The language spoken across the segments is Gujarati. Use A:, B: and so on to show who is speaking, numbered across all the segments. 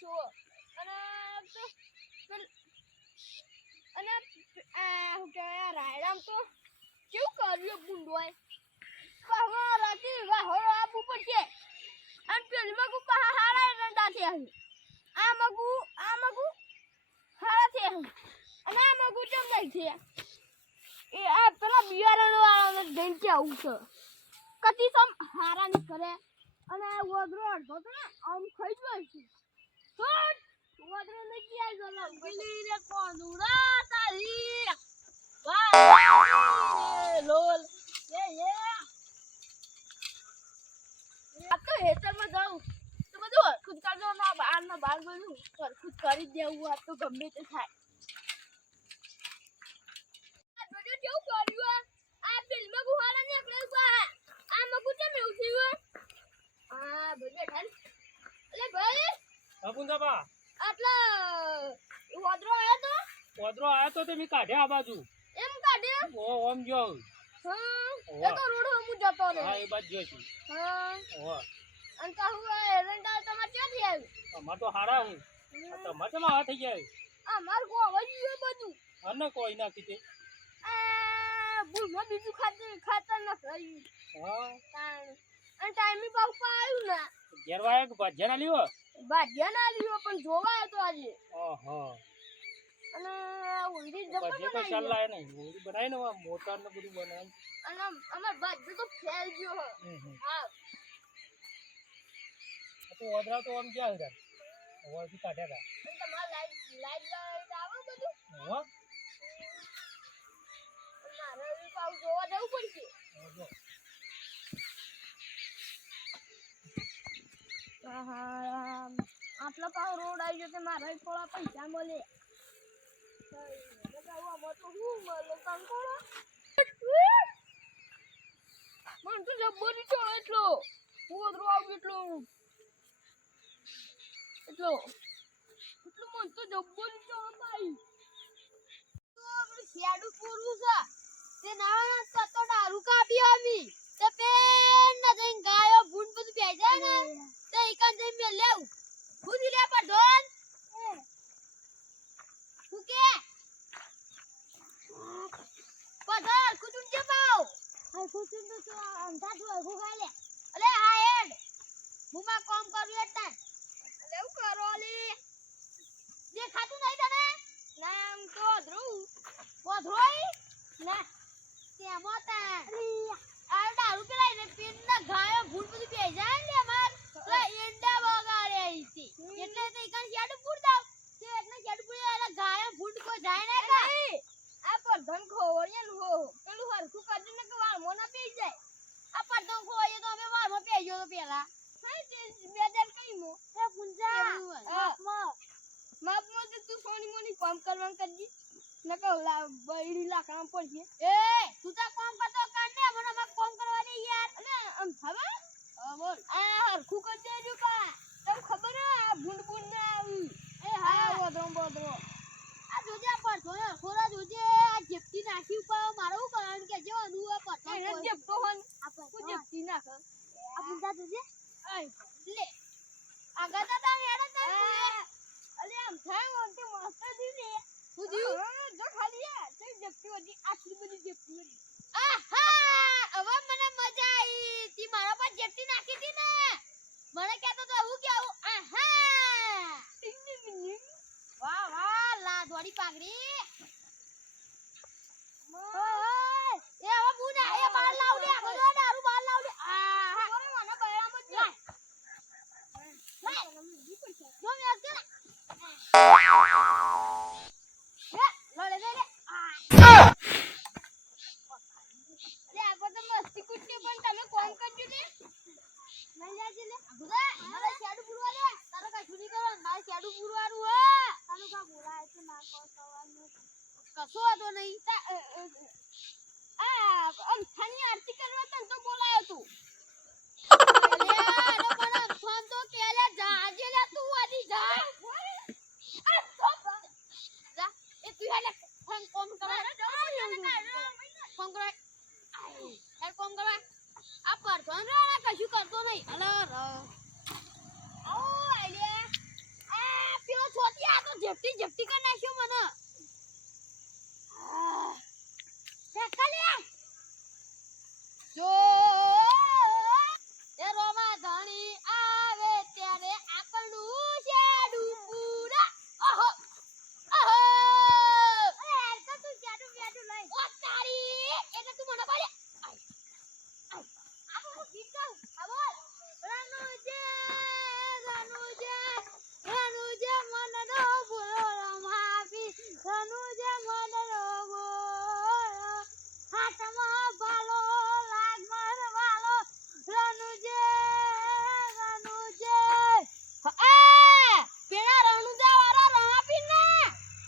A: ધોઈ અને અને, આ, શું કહેવાય રાયરામ તો કેવું કર્યું ગુંડવાય પાહો રાતી વાહો આપવું પડશે અને પેલી મગુ પાહા હારા રંડા છે. આ મગુ આ મગુ હારા છે. અને આ મગુ ચમ નહીં છે? એ આ પેલા બિયારણ વાળાને આવું છે. કતી સમ હારા ની કરે. અને આ વદરો અડધો તો આમ ખાઈ જ છે. કરી દેવું. આ તો ગમે તે થાય. આ મગુ કેમ એવું થયું? આ બધું ઠાલ. અલે ભાઈ,
B: અપુંજાબા
A: આટલા વાદળો આયો તો?
B: પોદરો આયો તો તે મેં આ બાજુ
A: એમ કાઢે?
B: ઓ ઓમ જો
A: હા. એ તો રોડ હમું જતો રહે.
B: હા એ બાજુ જોઈશું
A: હા,
B: ઓવા
A: અને આ એરંડા તમારે ક્યાંથી આવ્યું?
B: અમાર તો હારા છે તમારે ચમ થઈ ગયા
A: આ મારું ગોવાઈ ગયું બધું.
B: અને કોઈ ના તે
A: આ ભૂલમાં બીજું ખાતર ખાતર નખાયું.
B: હા
A: તાણ. અને ટાઈમે પાછું આવ્યું ને.
B: ઘેરવા વાયા કે ભજ્યા ના લીધો
A: ભાજ્યા ના લીધો પણ જોવા આવ્યો તો આજે.
B: ઓહો.
A: અને
B: ભજ્યા તો
A: બનાવી
B: ચાલ
A: છે.
B: લાય નહીં. ઓરી બનાવી ને મોટર ને બધું બનાવી.
A: અને અમાર ભાજ્યો તો ફેલ ગયો હે.
B: તો ઓદરા તો આમ ગયા હતા. ઓવાથી કાઢ્યા
A: અને તમારે લાઈટ બધું.
B: હતા
A: મારે જોવા જવું પડશે
B: ઓજો.
A: આહા, આટલો પાવ રોડ આવી ગયો મારા થોડા પૈસા મળે. શેડું પૂરું છે. તે ના તો દારૂ કાપી આવી. તે પેન ના ગાયો ભૂંડ બધું ભેજાય ને તે ઈકન જઈને મે લેવ ખુદી લે પર ધોન હું કે પધાર કુટુંબ જે પાવ હા કુટુંબ તો તો અંધા તો હું ગાય લે અલે હા હેડ હું માં કામ કરું એટલે અલે હું કરો અલી દેખાતું નહીં તને? ના એમ તો ધ્રુવ વધોઈ ના. તેમાં મોતા આ દારૂ પેલા ને પેન ના ગાયો ભૂલ બધું ભેજાય ને માર પેલા એંડા બગાડે આઈતી એટલે તો ઈકન શેડ પૂર દાવ તે એટલે શેડ પૂર એટલે ગાયો ભૂલ કો જાય ને કા? આ પરધન ખોવરિયન હો. પેલું હરખું કરી ને કે વાળમો ના પી જાય. આ પરધન ખોવરિયન તો અમે વાળમો પી ગયો તો પેલા. હા તે બે હજાર કઈ મો એ પુંજા માપમાં માપમાં તો તું સોની મોની કામ કરવાનું કરજી. નકર લા લાકડા પડશે. એ તું તો કામ કરતો કર ને મને માં કામ કરવા દે યાર. અને આમ ખબર બોલ. આ હરખું કરી દેજો પા તને ખબર હે આ ભૂંડ ભૂંડ ને આવી. એ હા. બોદરો બોદરો આ જોજે આ ખોરા જોજે આ જેપટી નાખી ઉપર મારું કારણ કે? જો અનુ આ હન જેપટી નાખ આ પૂજા જોજે આય લે આગળ તો તાર હેડે તાર અલે આમ થાય ઓન તે મસ્ત દી રે હું દીવ જો ખાલી આ તે જેપટી હતી આટલી બધી જેપટી હતી આહા હવે મને મજા આવી તી મારા પર જેપટી નાખી હતી ને મને કહેતો તો હું કેવું આહા વાહ વાહ લાદવાડી પાઘડી ઓય એ હવે બુ ના એ બહાર લાવ દે આગળ જો દારૂ બહાર લાવ દે આહા મને મને બૈરામ જ લાય જો મે આગળ લે લડે દે લે લે આગળ તો મસ્તી કુટતી પણ તમે કોમ કરજો ને નહીં જાજે લે ગુદા મારે શેડું પૂરવા લે તારે કઈ છુરી કરો મારે શેડું પૂરવાનું હે તારું કા બોલાય છે ના કો સવાનું કશો હતો નહીં તા- અ, અ, આ આમ થાની આરતી કરવા તને તો બોલાયો તું અલે આનો મને ફોન તો કેલે જાજે લે તું આજી જા આ તો જા એ તું હેલે ફોન કોમ કરવા ફોન કરવા યાર કોમ કરવા.
C: આ પરધન રે, કશું કરતો નહીં. અલે ઓ આલે આ પેલો છોટી આ તો ઝપટી ઝપટી કરી નાખ્યો મને. ફેંકા લે જો એ રોમા ધણી આવે ત્યારે આપણું શેડું પૂરા ઓહો ઓહો અરે યાર તો તું શેડું શેડું લઈ ઓ તારી એટલે તું મને બોલે આય આય આ હું ગીત ગાઉં આ બોલ રનુજે રનુજે રનુજે મનનો ભૂલો રમાવી રનુજે મનનો ભૂલો હાથમાં ભાલો લાગ મરવાલો રનુજે રનુજે એ પેલા રણુજા વાળા રમાપી ને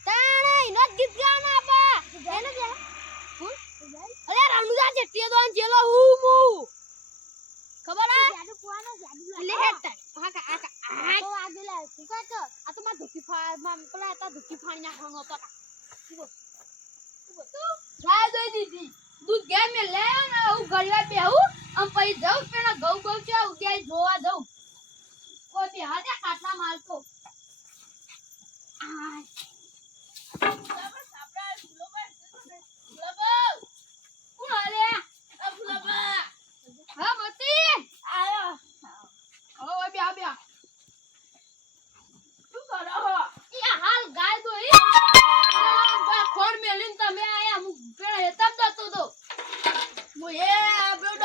C: તાણે ઇનો જ ગીત ગાના બા એને જે હું અરે રણુજા જેટીએ દોન જેલો હું મુ ખબર આ જાદુ કુવાનો જાદુ લે હેતા હા કા આ કા આ તો આગળ લે તું કા તો આ તો માં ધુકી ફા માં પેલા તા ધુકી ફાણી નાખવાનો હતો કા રાય દઈ દીધી ઘેર મે લે ને હું ગળવા બેહું. આમ પછી જાઉં પેલા ઘઉં ઘઉં છે ઉગ્યા જોવા જાઉં. કોઈ બે હાથે ખાટલા મારતો. આય.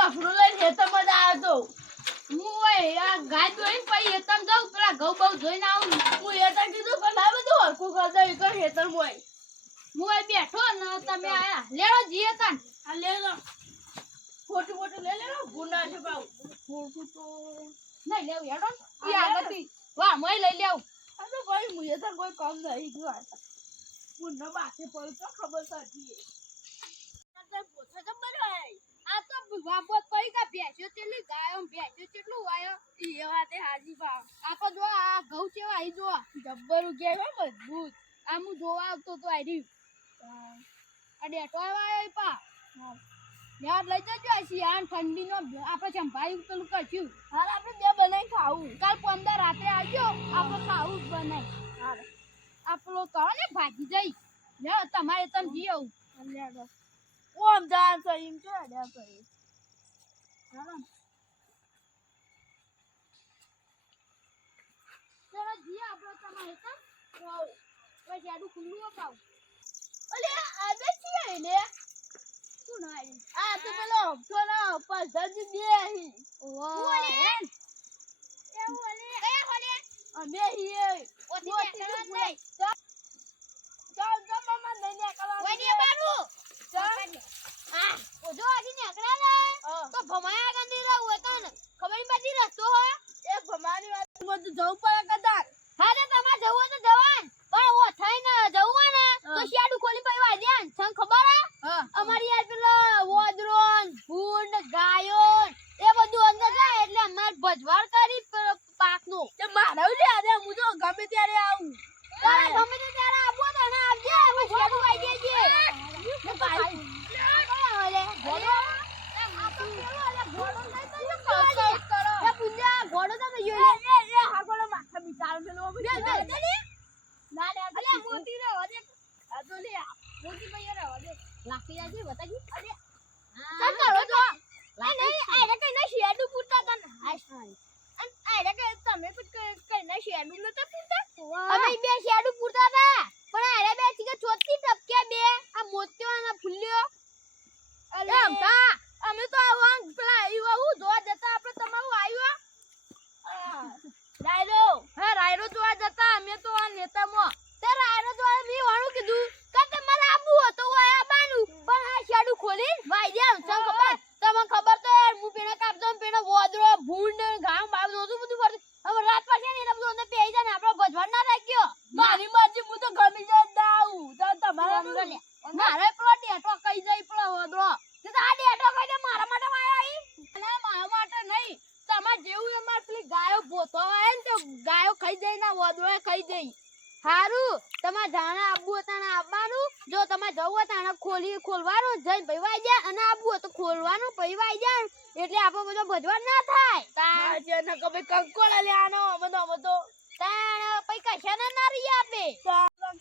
C: આપણો લઈને હેતમ જ આવ્યો તો હું ઓય આ ગાય દોઈને પછી હેતમ જાઉં પેલા ઘઉં બહુ જોઈને આવું. હું હેતમ કીધું પણ આ બધું હરખું કરી દઉં કઈ હેતમ હોય. હું અહીં બેઠો ને તમે આયા. લેડો જીએ તાન. આ લેલો ખોટું ખોટું લે લેલો ગુના છે બાઉ ખોટું તો નહીં લેવું હેડો ને. ઈ આગળથી વાહ મય લઈ લેવું. આ તો ભાઈ હું તો કોઈ કામ નહીં ગયું પુનઃ બાકી પડ્યું તો ખબર પડી આ તો વાપોત પડી કા ભેંસ્યો તેટલી ગાયો ને ભેંસ્યો કેટલું વાયો એ વાતે હાજી ભાવ. આ તો જો આ ઘઉં કેવા આઈ જો જબ્બર ઉગ્યા હો મજબૂત. આ હું જોવા આવતો તો આઈ આ ડેટો આવ્યો પા. યાર લઈ જજો આ શિયાળ ઠંડીનો. આપણે ચંપાઈ પેલું કરશું. હાલ આપણે બે બનાવી ખાવું. કાલ પંદર રાત્રે આવજો. આપણે ખાવું જ બનાવી હાલ. આ પેલો કરો ને ભાગી જઈ લે તમારે તમે જી આવું ઓમ જાન છે ચાલો જી આપણે તમારે તો વાવ ખુલ્લું અપાવ આજે છે એને શું નાઈ આ તો પેલો થોડો પંદર બે હી ઓલે એ ઓલે એ ઓલે અમે હીએ ઓતી કરવા નહીં ચાલ ચાલ મામા નહીં કરવા ઓય બાબુ ચાલ હા ઓજો આજી ને ને તો ભમાયા ગાંધી રહું હોય તો ખબર રસ્તો હોય? એ ભમાની વાત બધું જવું પડે કદાચ. હા તે તમારે જવું હોય તો જવાન. પણ ઓ થઈને જવું હોય ને તો શિયાળું ખોલી પછી વાજ્યા ને. તને ખબર હે? અમારી યાર પેલા વોદરોન ભૂંડ ગાયો એ બધું અંદર જાય એટલે અમાર ભજવાડ કરી પ- પાકનો તે મારવ લે અરે હું તો ગમે ત્યારે આવું તારે ગમે તે ત્યારે આવો તો ને આવજે અમે શેડું વાઈ દેજે ને ભાઈ ઓલે ઘોડો આ તો કેવો ઓલે ઘોડો લઈ તો જો કરો એ પુંજા ઘોડો તો તો યોલે એ એ હા ઘોડો માથા બિચારો પેલો બે બે ના લે અલે મોતી રે ઓલે આ તો લે મોતી ભાઈ રે ઓલે લાખી જાજી બતાજી અરે ચાલ કરો તો. નહીં આરે કઈ ના શેડું પૂરતા તન હાશ અન આરે કઈ તમે પણ કઈ ના શેડું નતા પૂરતા? અમે બે શેડું પૂરતા હતા. પણ બે ચોથી ટપક્યા બે આ મોતીઓ અને ફૂલ્યો અલે અમતા અમે તો આવા પેલા આવ્યો હું જોવા જતા આપણે તમારું આવ્યો રાયરો હા રાયરો જોવા જતા અમે તો આ નેતામાં તે રાયરો જોવા મી વાળું કીધું કે તમારે આબુ હતો હોય આબાનું પણ આ શેડું ખોલી વાઈ દે તને ખબર તમને ખબર તો યાર હું પેને કાપતો ને પેને વોદરો ભૂંડ ગામ બામ બધું બધું કરતું હવે રાત પડશે ને એટલે બધું અંદર પેઈ જાય ને આપણો ભજવાડ ના રાખ્યો મારી મરજી હું તો ગમી જાય ના આવું તો તમારે મારે પેલો ડેટો કઈ જાય પેલો વોદરો તે તો આ ડેટો કઈ દે મારા માટે માયા આવી અને મારા માટે નહીં તમારે જેવું અમાર પેલી ગાયો ભોતો આવે ને તો ગાયો ખાઈ જાય ના વોદરો ખાઈ જાય હારું તમારે જાણે આબુ હતા ને આવવાનું જો તમારે જવું હતા ને ખોલી ખોલવાનું જઈને ભાઈ જાય અને હોય તો ખોલવાનું પછી જાય એટલે આપણો બધો ભજવાડ ના થાય. તાણ
D: આજે ન કબે કંકોળા લે આનો અમે તો અમે તો
C: તાણ કશાના ના રહી આપે?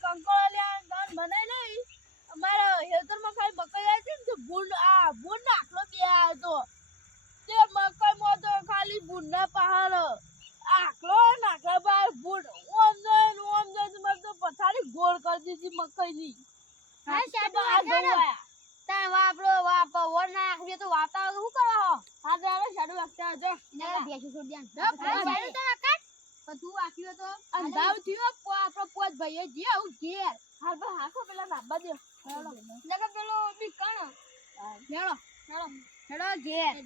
D: કંકોળા લે આનો ધન બનાઈ નહીં. અમારા હેતરમાં ખાલી મકાઈ આવી છે ને ભૂંડ આ ભૂંડ નાખલો બે આવ્યો તો તે મકાઈમાં તો ખાલી ભૂંડના પહાડ આખલો નાખલા બાર ભૂંડ ઓમ જાય ને ઓમ જાય તો મારે તો પથારી ગોળ કરી દીધી મકાઈની
C: હા, શાડુ
D: બહાર
C: વાગ્યા ને.
D: ધોવાયા.
C: તાણ વાપરો વાપ વર ના નાખવી તો વાપતા વગર શું કરો હો
D: હા તો હાલો શાડુ વાગતા આવજો.
C: એને ભેંસું છોડી
D: હા,
C: દ્યા
D: હા,
C: શાડુ તો આકાશ બધું વાક્યું
D: થયો આપણો પોત ભાઈએ જે આવું ઘેર હાલ ભાઈ હાથો પેલા નાબા દે.
C: લગા પેલો બી કણ.
D: હેડો.
C: હેડો ઘેર.